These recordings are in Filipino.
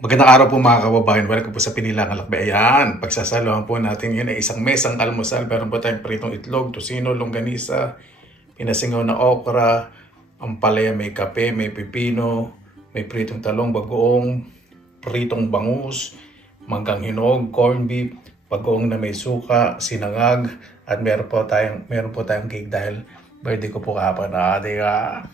Magandang araw po mga kababayan. Welcome po sa Pinilang Alakbay. Ayan, pagsasaluhan po natin yun ay isang mesang almusal. Meron po tayong pritong itlog, tosino, longganisa, pinasingaw na okra, ampalaya, may kape, may pipino, may pritong talong, bagoong, pritong bangus, manggang hinog, corned beef, bagoong na may suka, sinangag, at meron po tayong cake dahil birthday ko po kapon. Di ka?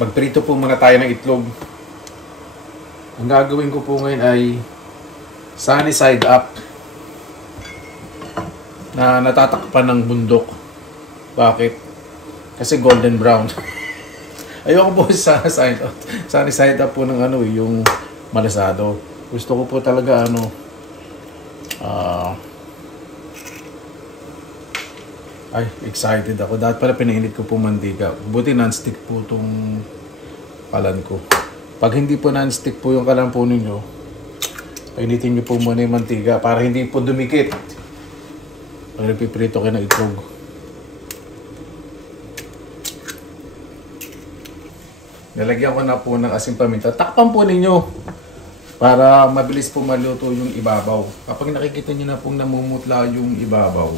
Magprito po muna tayo ng itlog. Ang gagawin ko po ngayon ay sunny side up na natatakpan ng bundok. Bakit? Kasi golden brown. Ayoko po sa sunny side up po ng yung malasado. Gusto ko po talaga excited ako. Dahil pala pinainit ko po mantika. Buti non-stick po itong kalan ko. Pag hindi po non-stick po yung kalan po ninyo, painitin nyo po muna yung mantika para hindi po dumikit. Pag napiprito kayo ng itlog. Nalagyan ko na po ng asin paminta. Takpan po ninyo para mabilis po maluto yung ibabaw. Kapag nakikita nyo na pong namumutla yung ibabaw,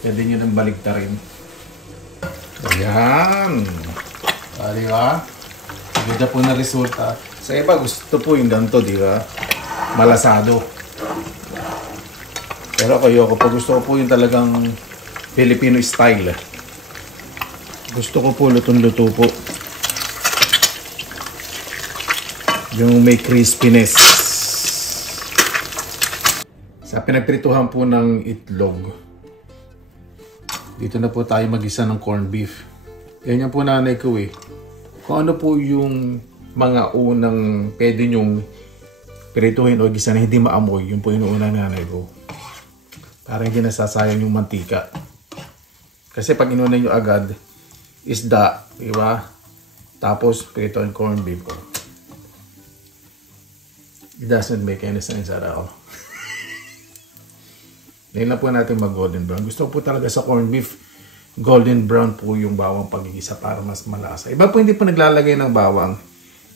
pwede nyo nang baligtarin. Ayan. Di ba? Ganda po na resulta. Sa iba gusto po yung ganito, di ba? Malasado. Pero ayoko po. Gusto ko po yung talagang Filipino style. Gusto ko po lutong-luto po. Yung may crispiness. Sa pinagprituhan po ng itlog, dito na po tayo mag-isa ng corned beef. Ganyan po nanay ko eh. Kung ano po yung mga unang pwede nyong pirituhin o gisa na hindi maamoy, yun po yung unang nanay ko. Para hindi nasasayang yung mantika. Kasi pag inuna nyo agad, isda, di ba? Tapos pirito yung corned beef ko. It doesn't make any sense at all. Ngayon na po natin mag-golden brown. Gusto ko po talaga sa corned beef, golden brown po yung bawang pagigisa para mas malasa. Iba po hindi po naglalagay ng bawang.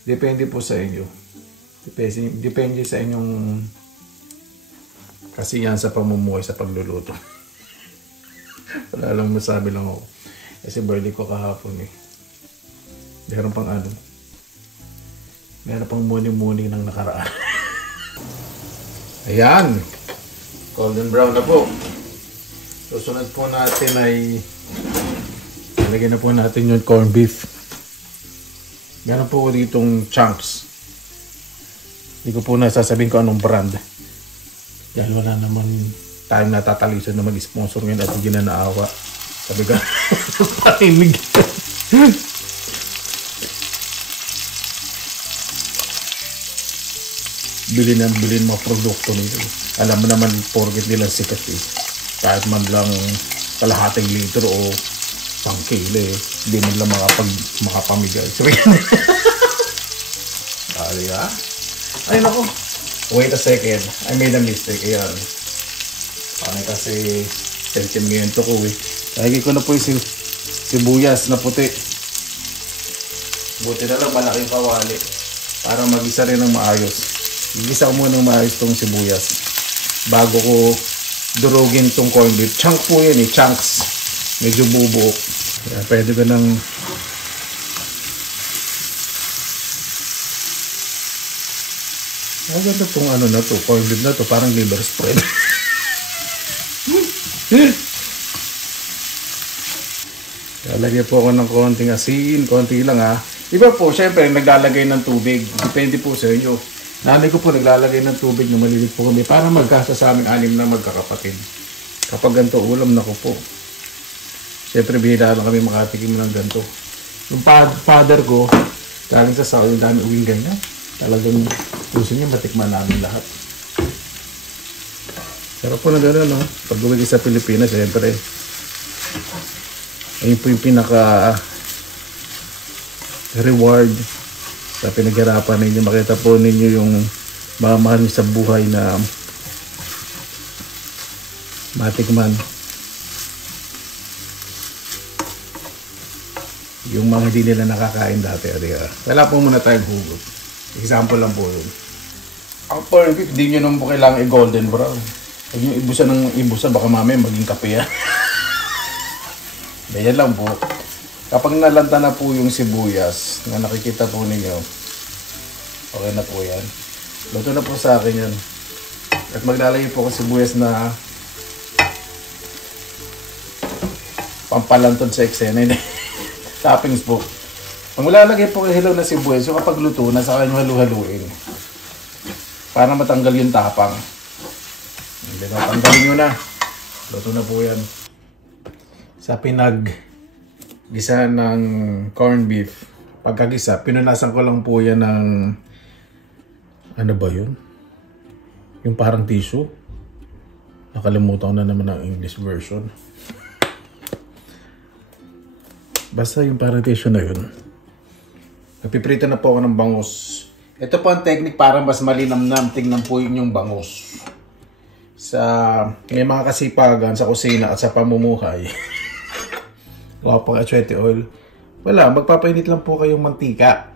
Depende po sa inyo. Depende sa inyong kasiyahan sa pamumuhay sa pagluluto. Wala lang masabi lang ako. Kasi birthday ko kahapon eh. Meron pang meron pang muni-muni ng nakaraan. Ayan. Golden brown na po. Susunod po natin ay lagyan na po natin yung corned beef. Meron po ko ditong chunks. Hindi ko po nasasabihin ko anong brand. Dahil wala naman tayong natatalisan na mag-sponsor ngayon at hindi na naawa. Sabi ka, pakinig. Bilhin mga produkto nito. Alam mo naman, porket nila sikat eh. Kahit man lang kalahating litro o pang kilo eh. Hindi man lang makapamigay. Diba? Ay nako. Wait a second. I made a mistake. Ayan. Kasi sentimiento ko eh. Lagi ko na po yung sibuyas na puti. Buti na lang malaking kawali. Para mag-isa rin ng maayos. Igisa ko muna ng maayos itong sibuyas bago ko durugin itong corned beef. Chunk po yan eh, chunks. Medyo bubuok. Kaya pwede ko nang ganda itong na to, corned beef na to, parang liver spread. Lalagyan po ako ng konting asin, konti lang ha. Iba po, syempre naglalagay ng tubig. Depende po sa inyo. Nanay ko po naglalagay ng tubig na malilit po kami para magkasa sa aming 6 na magkakapatid. Kapag ganito ulam na ko po. Siyempre bihira lang kami makatikim ng ganito. Yung father ko, galing sa Saudi, yung dami uwing ganyan. Talagang gusto niya matikman namin lahat. Pero po na gano'n, no? Pag bumili sa Pilipinas, siyempre, ayun po yung pinaka reward sa pinaghirapan ninyo. Makita po ninyo yung mga mahal nyo sa buhay na matikman. Yung mga hindi nila nakakain dati. Wala po muna tayong hugot. Example lang po yun. Ang corned beef, hindi nyo naman po kailangan i-golden brown. Huwag nyo ibusan ng ibusan, baka mamaya maging kape yan. Ganyan lang po. Kapag nalanta na po yung sibuyas na nakikita po ninyo, okay na po yan. Luto na po sa akin yan. At maglalagay po ako sibuyas na pampalantod sa eksena. Toppings po. Pag malalagay po kayo hilaw na sibuyas, yung kapag luto na, saka nyo halu-haluin. Para matanggal yung tapang. Hindi na, tanggalin nyo na. Luto na po yan. Sa pinag-gisa ng corned beef, pagkagisa, pinunasan ko lang po yan ng, ano ba yun? Yung parang tissue. Nakalimutan ko na naman ang English version. Basta yung parang tissue na yun. Napiprito na po ako ng bangus. Ito po ang technique para mas malinamnam. Tingnan po yung bangus. Sa may mga kasipagan sa kusina at sa pamumuhay. Wapang atsuete oil. Wala, magpapainit lang po kayong mantika.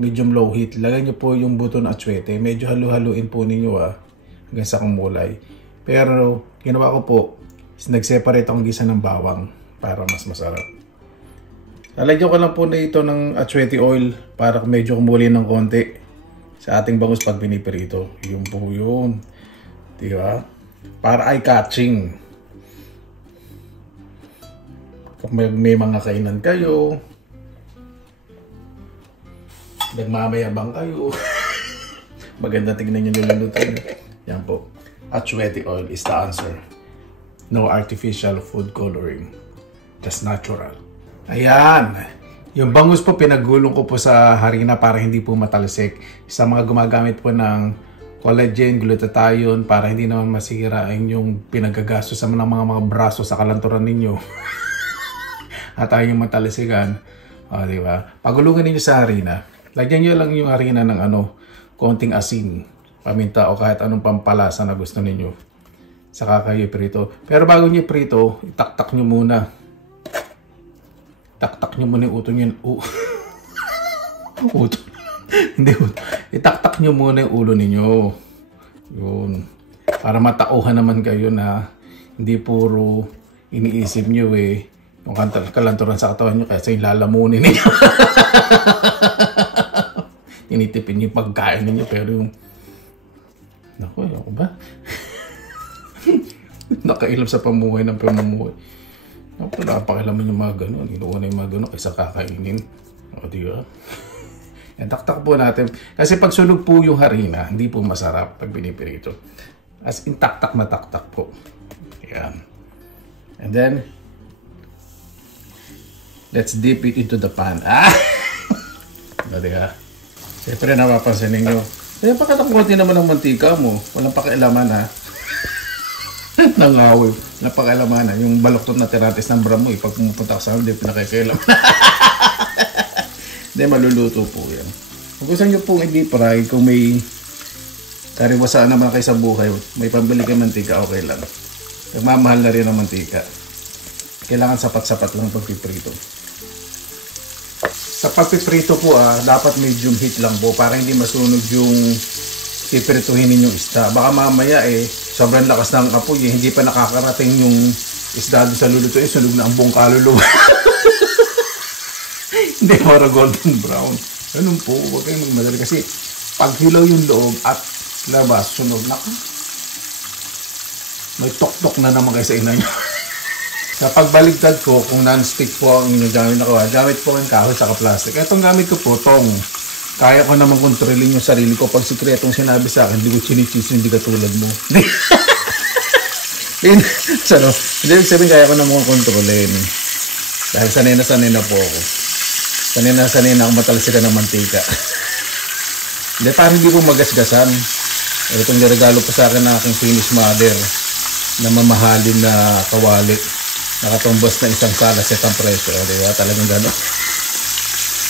Medium low heat. Lagay nyo po yung buto ng atsuete. Medyo halu-haluin po ninyo hanggang sa kumulay. Pero ginawa ko po, nag-separate akong gisa ng bawang para mas masarap. Lalagyan ko lang po na ito ng atsuete oil para medyo kumuli ng konti sa ating bangus pag pinipirito. Yun po yun. Diba? Para eye-catching. Kapag may mga kainan kayo, nagmamayabang kayo, maganda tignan nyo nilulutan. Yan po. Atsuete oil is the answer. No artificial food coloring. Just natural. Ayan. Yung bangus po, pinagulong ko po sa harina para hindi po matalsik. Sa mga gumagamit po ng collagen, glutathione, para hindi naman masira yung pinagagastos sa mga braso sa kalanturan ninyo. At ayaw yung matalsikan. Diba? Pagulungan ninyo sa harina, lagyan nyo lang yung harina ng konting asin, paminta o kahit anong pampalasa na gusto ninyo. Saka kayo prito. Pero bago nyo prito, itaktak nyo muna. Taktak nyo muna yung uto nyo. Uto. Hindi uto. Itaktak nyo muna yung ulo ninyo. Yun. Para matauhan naman kayo na hindi puro iniisip nyo yung kalanturan sa katawan nyo kaysa yung lalamunin ninyo. Tinitipin nyo yung pagkain ninyo pero yung naku, ako ba? Nakailam sa pamuhay ng pamumuhay. Napakilaman yung mga gano'n. Inuuna yung mga gano'n kaysa kakainin. O diba? Yan, taktak po natin. Kasi pag sunog po yung harina, hindi po masarap pag binipirito. As in, taktak na taktak po. Yan. And then, let's dip it into the pan. O diba? Siyempre napapansin ninyo. Kaya pakatakunti naman ng mantika mo. Walang pakialaman Nangawi. Napakailaman yung baloktot na tiratis ng bramoy. Pag pumupunta ka sa amin, hindi pinakikailaman. Hindi, maluluto po yan. Kung gusto nyo pong i-deep fry, kung may kariwasaan naman kayo sa buhay, may pambili kayo mantika, okay lang. Nagmamahal na rin ang mantika. Kailangan sapat-sapat lang pagpiprito. Sa pagpiprito po, dapat medium heat lang po para hindi masunog yung pipirituhin ninyong isda. Baka mamaya sobrang lakas ng apoy hindi pa nakakarating yung isda doon sa lulutuin, sunog na ang buong kaluluwa. Hindi, para golden brown. Ganun po, huwag kayong magmadali kasi pag hilaw yung loob at labas, sunog na may tok-tok na naman kayo sa ina nyo. Sa pagbaligtad ko, kung non-stick po ang inyong gamit na kawa, gamit po ang kahoy sa plastic. Itong gamit ko po, tong. Kaya ko naman kontrolin yung sarili ko. Pag sikretong sinabi sa akin, hindi ko chinichis, hindi katulad mo. Hindi sabihin, kaya ko naman kontrolin. Dahil sanay na po ako. Sanay na ako matalsikan ng mantika. Hindi, parang hindi po magasgasan. Pero itong regalo pa sa akin ng aking Finnish mother na mamahalin na kawali. Nakatumbos na isang salas at ang presyo. Diba? Talagang gano'n.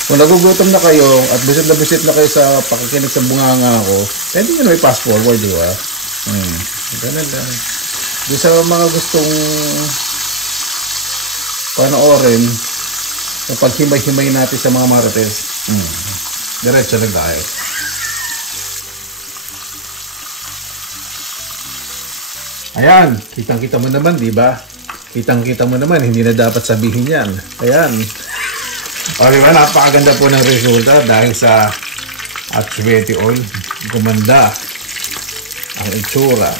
Kung nagugutom na kayo at busit na kayo sa pakikinig sa bunganga ko, pwede nyo na i-fast forward, di ba? Ganun lang. Doon sa mga gustong panoorin, kapag himay-himay natin sa mga marites, diretso lang tayo. Ayan, kitang-kita mo naman, di ba? Kitang-kita mo naman, hindi na dapat sabihin yan. Ayan. O, di ba? Napakaganda po ng resulta dahil sa Atsuete oil. Gumanda ang itsura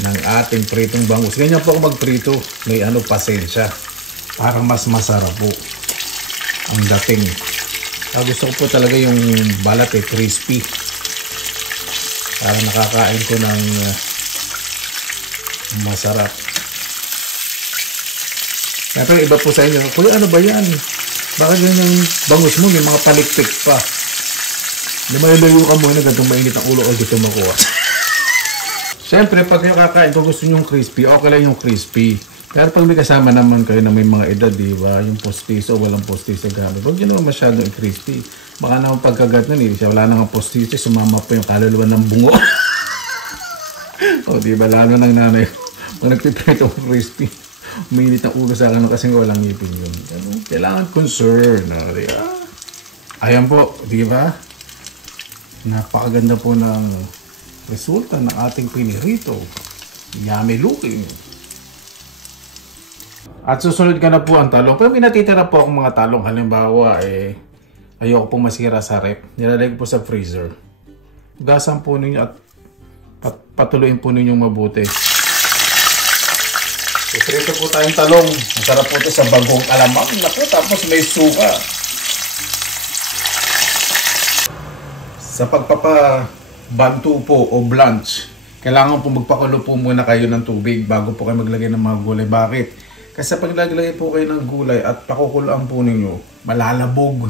ng ating pritong bangus. Ganyan po ako magprito. May pasensya. Para mas masarap po ang dating. Gusto ko po talaga yung balat crispy. Para nakakain ko ng masarap. Pero iba po sa inyo, kuya ano ba yan? Bakit ganyan bangus mo? May mga palikpik pa. Lumayo-layo ka muna, gantong mainit ang ulo o gutom ako. Siyempre, pag kayo kakain, kung gusto nyo yung crispy, okay lang yung crispy. Pero pag may kasama naman kayo na may mga edad, di ba? Yung postiso, walang postiso gamit. Huwag nyo naman masyadong crispy. Baka naman pagkagat nun, siya wala nang postiso, sumama pa yung kaluluwa ng bungo. O, di ba? Lalo ng nanay ko. Pag nagpiprito ng crispy, uminit ang ulo sa akin kasi walang ngipin yun. Kailangan concern. Di ba? Ayan po, di ba? Napakaganda po ng resulta ng ating pinirito. Yummy looking. At susunod ka na po ang talong. Pero may natitira po akong mga talong. Halimbawa, ayoko pong masira sa rep. Nilalagay ko po sa freezer. Gasan po ninyo at patuloyin po ninyong mabuti. Prito po tayong talong. Masarap po ito sa bagong alamang. Naku, tapos may suka. Sa pagpapabantu po o blanch, kailangan po magpakulo po muna kayo ng tubig bago po kayo maglagay ng mga gulay. Bakit? Kasi pag naglagay po kayo ng gulay at pakukuloan po ninyo, malalabog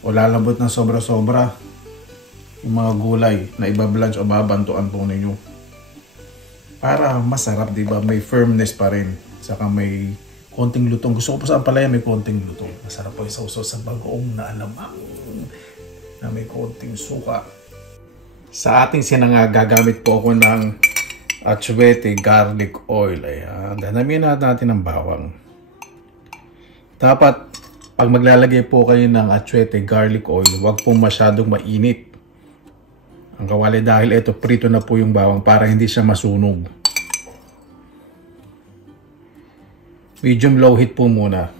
o lalabot ng sobra-sobra yung mga gulay na ibablanch o babantuan po ninyo. Para masarap, di ba? May firmness pa rin. Saka may konting lutong. Gusto ko po sa ampalaya may konting lutong. Masarap po yung sausaw sa bagoong na alamang na may konting suka. Sa ating sinangag, gagamit po ako ng Atsuete garlic oil. Ayan. Danamin natin ng bawang. Dapat, pag maglalagay po kayo ng Atsuete garlic oil, huwag po masyadong mainit ang kawali dahil ito prito na po yung bawang para hindi siya masunog. Medium low heat po muna.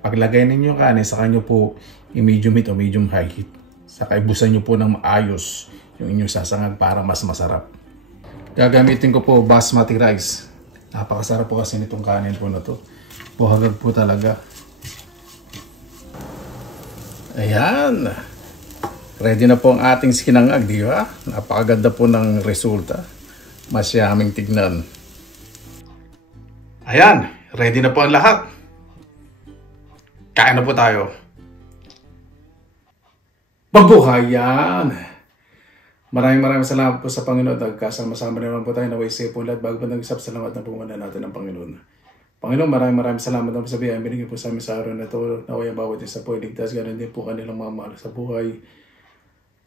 Paglagay ninyo yung kanin, saka nyo po i-medium heat o medium high heat. Saka ibusan nyo po ng maayos yung inyong sasangag para mas masarap. Gagamitin ko po basmati rice. Napakasarap po kasi nitong kanin po na to. Buhagag po talaga. Ayan. Ready na po ang ating sinangag, di ba? Napakaganda po ng resulta. Masyaming tignan. Ayan. Ready na po ang lahat. Kain na po tayo. Mabuhay yan! Maraming salamat po sa Panginoon. Nagkasama-sama naman po tayo. Naway safe po lahat. Bago pa nag-usap, salamat na po muna natin ng Panginoon. Panginoon, maraming salamat na po sa biyayang binigay po sa amin sa araw na ito. Naway ang bawat isa po iligtas. Ganun din po kanilang mga mahal sa buhay.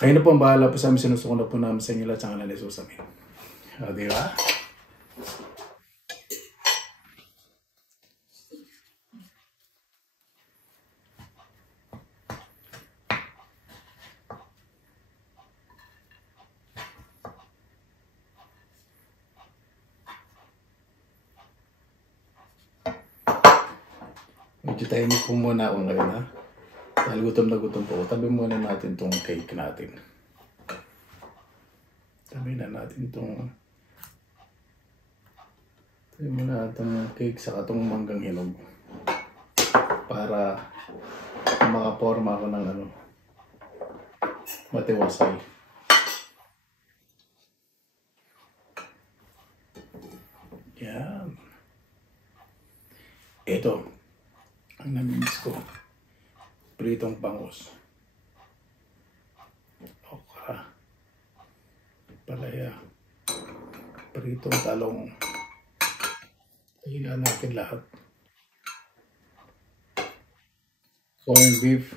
Kayo na po ang bahala po sa amin. Sinusuko na po namin sa inyo lahat sa ngalan ni Jesus. Amen. Di ba? Medyo tahimik po muna ako ngayon, ha? Dahil gutom na gutom po. Tabi muna natin itong cake natin. Tabi na natin itong... Tabi muna itong cake sa itong manggang hinog. Para makaporma ako ng matiwasay. Yan. Ito. Ang namimiss ko. Pritong bangus. Okra. Palaya. Pritong talong. Higaan natin lahat. Corned beef.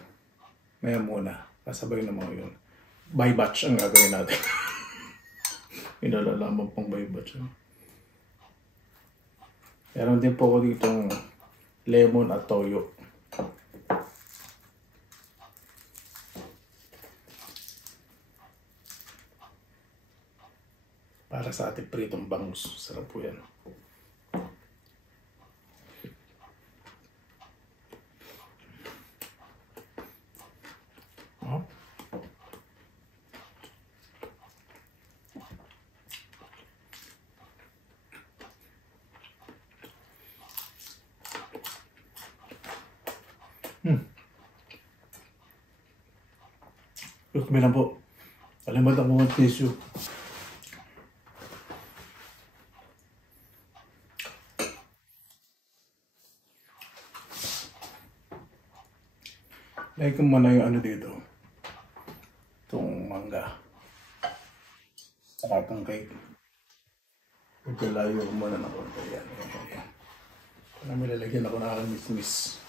Maya muna. Kasabay na mga yun. By batch ang gagawin natin. Inalalaman pang by batch. Meron din po ako ditong lemon at toyo. Para sa ating pritong bangus. Sarap po yan. Oh. Look, may lang po. Kalimutan mo ang tissue. Like ko muna yung ano dito. Itong mangga. Saka itong cake. Ito layo ko muna na konti. Yan. Parang may lalagyan ako na aking miss-miss.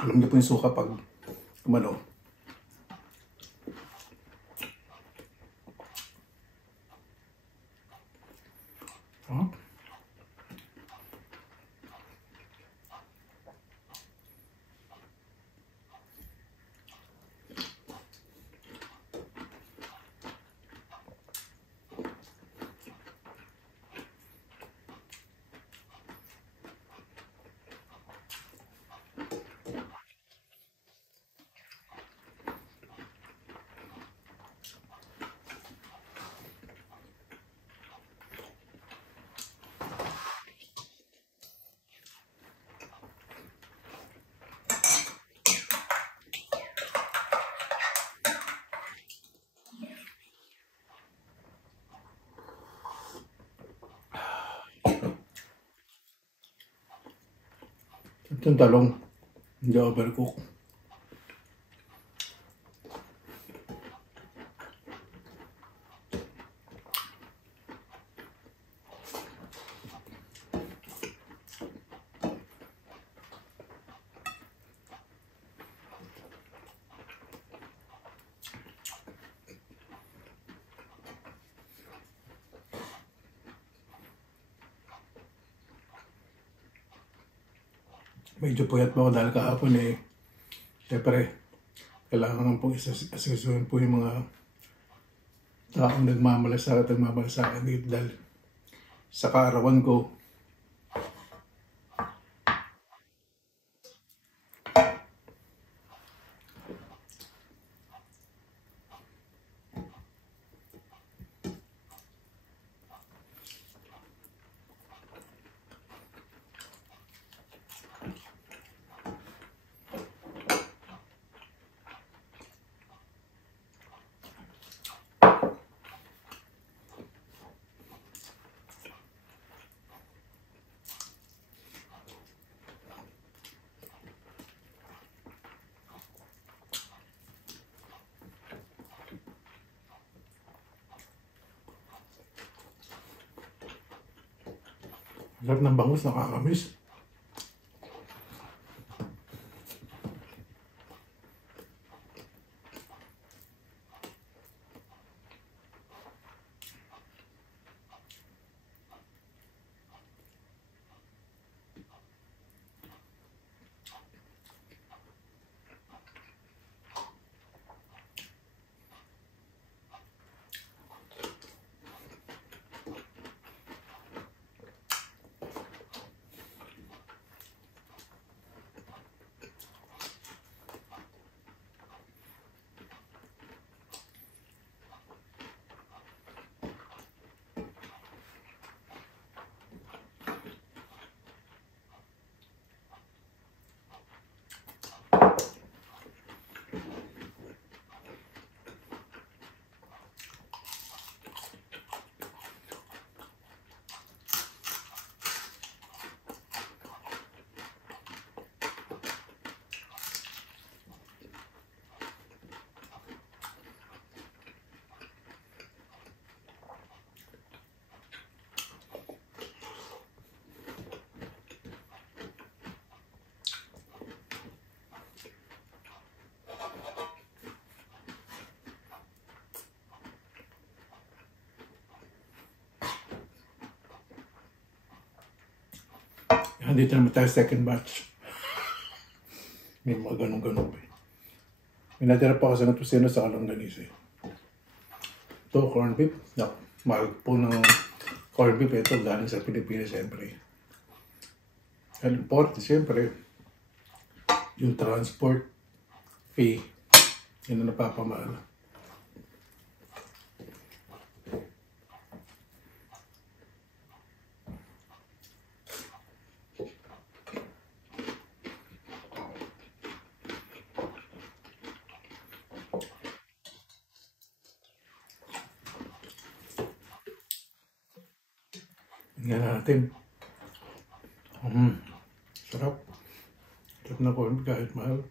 Alam niyo po yung suka pag kumano. Oh. Itong talong, hindi overcook. Medyo puyat po ako dahil kahapon siyempre, kailangan pong asasuhin po yung mga taong nagmamalasakit at nagmamalasakit dito dahil sa kaarawan ko. Sarap ng bangus, nakakamiss. Andito naman tayo second batch. May mga ganun-ganun pa. May natira pa kasi ng tusino sa kalongganisa. Ito, corned beef. No, mahal po ng corned beef. Ito galing sa Pilipinas, siyempre. Ang import, siyempre, yung transport fee, yun ang napapamahal. Tingnan natin. Sarap. Sarap na corn kahit mahal.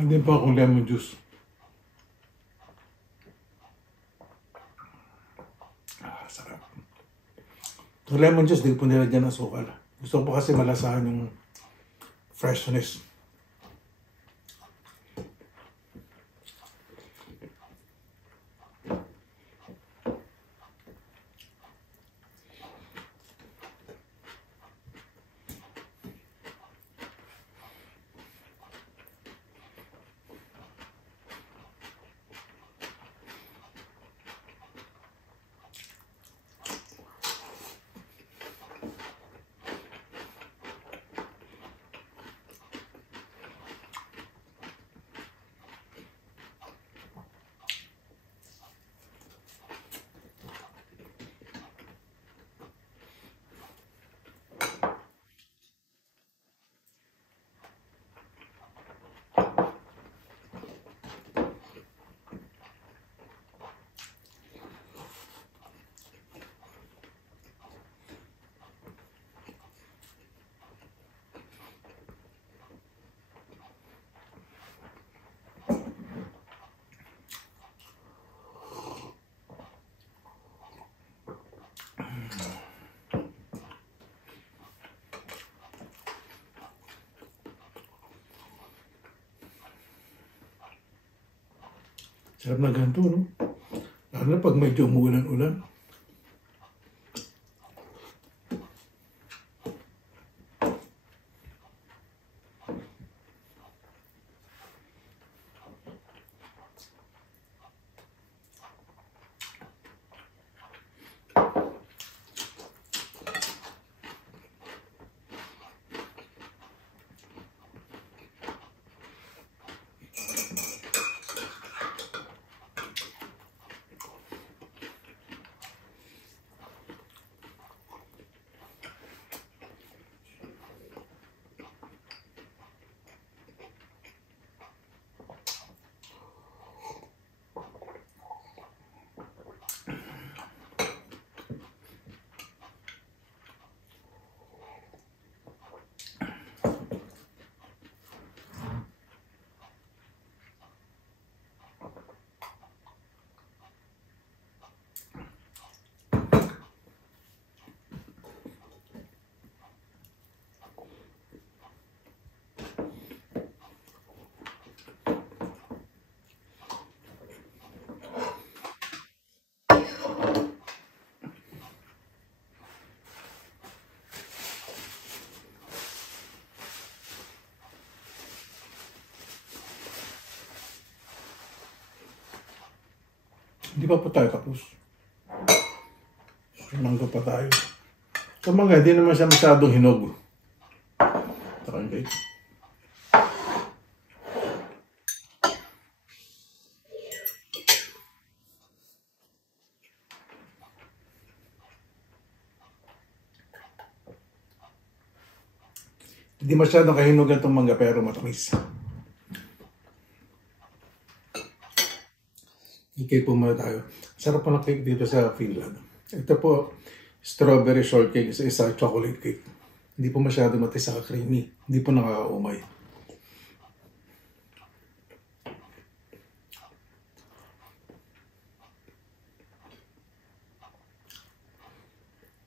Hindi pa akong lemon juice. Sarap. Yung lemon juice, di ko nilagyan ng asukal. Gusto ko pa kasi malasahan yung freshness. Sarap na ganito, no? Lalo na pag medyo umuulan-ulan. Hindi pa po tayo tapos. Mangga pa tayo. Sa mangga, hindi naman siya masyadong hinog. Okay. Hindi masyadong kahinugan itong mangga pero matamis. I-cake po muna tayo. Sarap po ng cake dito sa Finland. Ito po, strawberry shortcake, isa chocolate cake. Hindi po masyadong matis saka creamy. Hindi po nakakaumay.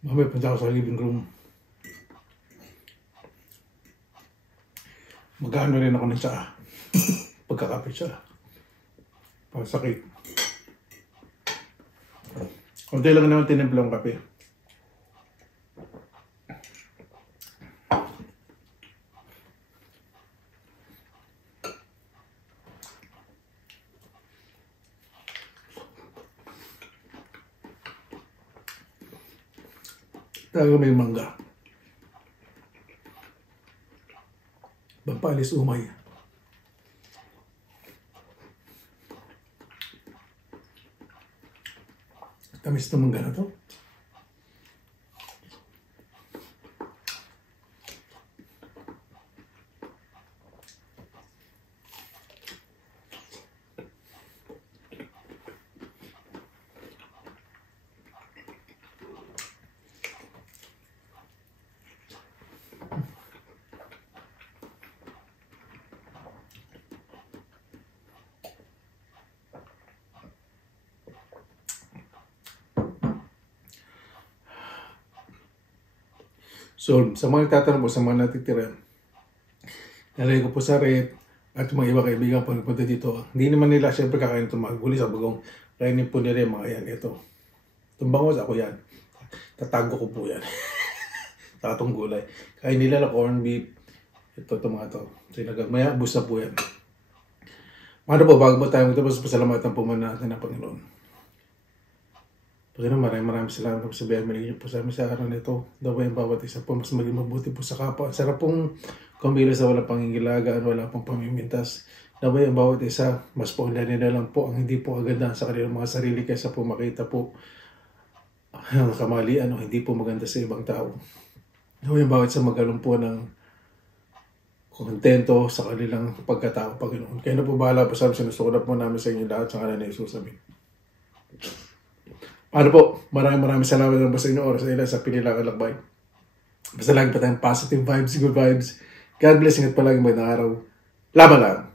Mamaya punta ako sa living room. Mag-ano rin ako ng tsaa. Pagkakapit siya. Para sa cake. Kunti lang naman tinimplang kape. Talaga may mangga. Pampalis umay. Tamis na mangga na to. So, sa mga nagtatanong po, sa mga natitira, nalagay ko po sa rep at yung mga iba kaibigan pag nagpunta dito. Hindi naman nila siyempre kakain itong mga gulay sa bagong kainin po nila yung mga yan. Ito. Itong bangos, ako yan. Tatago ko po yan. Tatong gulay. Kain nila na corn beef. Ito, tomato. Maya, busa po yan. Ano po, bago po tayo magtapos, pasalamatan po muna natin ng Panginoon. Pagkano maraming salamat po sa biyaya po sa amin sa araw na ito. Dawa yung bawat isa po mas maging mabuti po sa kapwa. Sarap pong kumilos sa walang pangingilagaan, wala pong pamimintas. Dawa yung bawat isa, mas po nila lang po ang hindi po aganda sa kanilang mga sarili kaysa po makita po ang kamalian o hindi po maganda sa ibang tao. Dawa yung bawat isa magkaroon po ng kontento sa kanilang pagkatao, Panginoon. Kaya na po bahala po sa amin, sinusulat po namin sa inyo lahat sa kanila na Jesus, amin. Ano po, maraming salamat naman sa inyo oras nila sa Pinilang Alakbay. Basta lagi pa tayong positive vibes, good vibes. God bless, ingat palagi magandang araw. Laban lang!